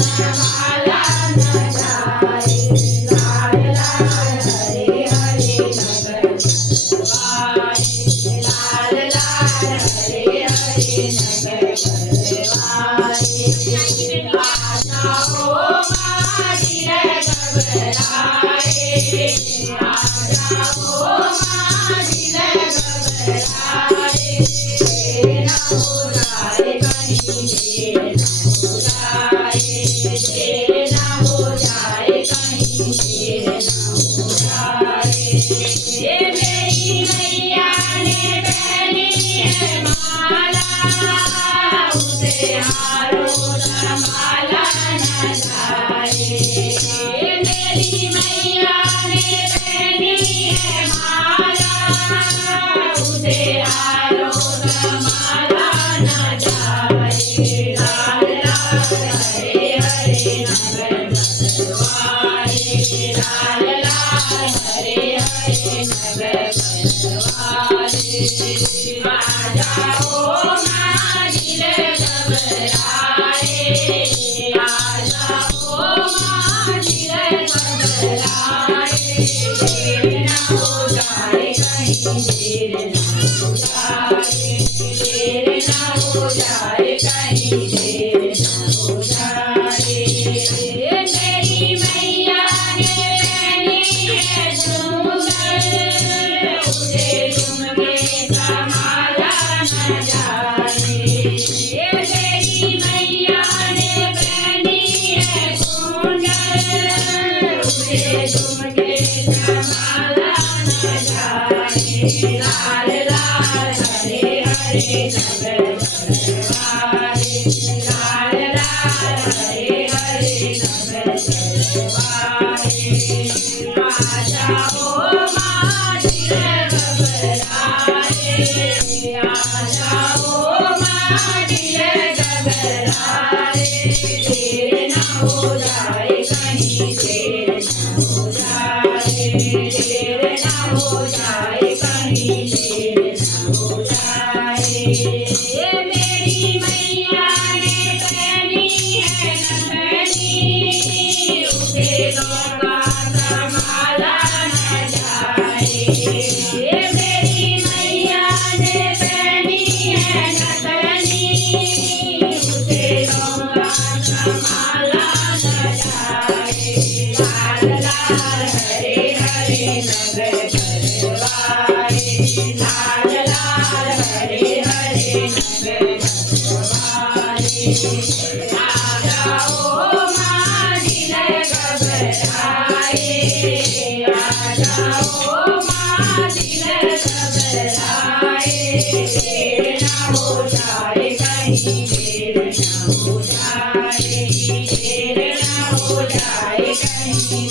संभाला न जाए। लाल लाल हरे हरे नगर परवाए। लाल लाल हरे हरे नगर परवाए। आ जाओ माँ धीरे घबराए। आ जाओ माँ धीरे घबराए। देर न हो जाए कहीं, देर न हो जाए। देर न हो जाए कहीं, देर न हो जाए। ये मेरी मैया ने पहनी है माला, उसे हारो संभाला न जाए। ये मेरी मैया ने पहनी है माला, उसे हारो संभाला न जाए। लाल लाल हरे हरे नगर परवाए। लाल लाल हरे हरे नगर परवाए। आ जाओ माँ धीरे घबराए। आ जाओ माँ धीरे घबराए। देर न हो जाए कहीं, देर न हो जाए। देर न हो जाए कहीं, देर न हो जाए। मेरी मैया ने पहनी है झूमर, उसे झुमके संभाला न जाए। मेरी मैया ने पहनी है झूमर, उसे झुमके संभाला न जाए। लाल लाल हरे हरे नगर परवाए। लाल लाल हरे हरे नगर परवाए। आ जाओ माँ धीरे घबराए। आ जाओ माँ धीरे घबराए। देर न हो जाए कहीं, देर न हो जाए। देर न हो जाए कहीं, देर न हो जाए। ये मेरी मैया ने पहनी है नथनी, उसे लौका संभाला न जाए। ये मेरी मैया ने पहनी है नथनी, उसे लौका संभाला न जाए। लाल लाल हरे हरे नगर परवाए। लाल लाल हरे हरे नगर परवाए। आ जाओ माँ धीरे घबराए। आ जाओ माँ धीरे घबराए। देर न हो जाए कहीं, देर न हो जाए। देर न हो जाए कहीं,